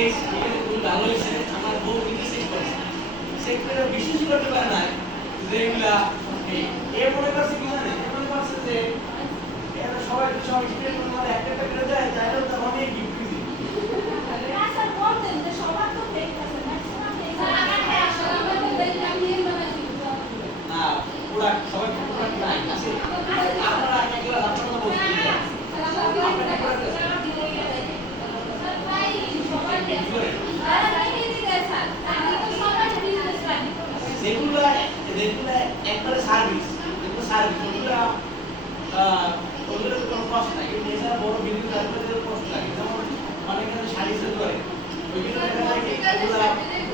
বেশ ঠিক আছে, তুমি ভালো হয়েছে। আমার বউ কিন্তু চেক করছে, চেক করে বিশ্বাসই করতে পারে না যে এগুলা এ মনে করছে কি জানে, এ মনে করছে যে এরা সবাই সবাই স্টেট মানে একটা একটা করে দেয়, তাহলে তার অনেক গিফট দিছে। না পুরা সবাই পুরা নাই আছে, আপনারা একলা আপনারা বলতে যেগুলো যেগুলো একবারে সার্ভিস, যেগুলো সার্ভিস ওগুলো কোনো কষ্ট নাই, কিন্তু এছাড়া বড় বিল্ডিং তারপরে কষ্ট লাগে। যেমন অনেকে শাড়ি সেল করে, ওইগুলো দেখা যায় কি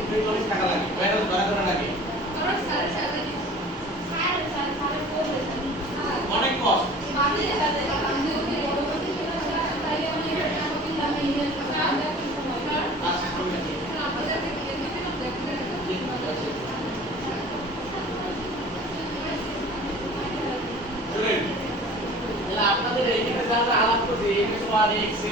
ওগুলো 40 টাকা লাগে, বাইরে ভাড়া লাগে, অনেক কষ্ট। আচ্ছা ঠিক আছে, শুনেন আপনাদের এইখানে যারা আলাপ করছে এক্স ওয়ান এক্স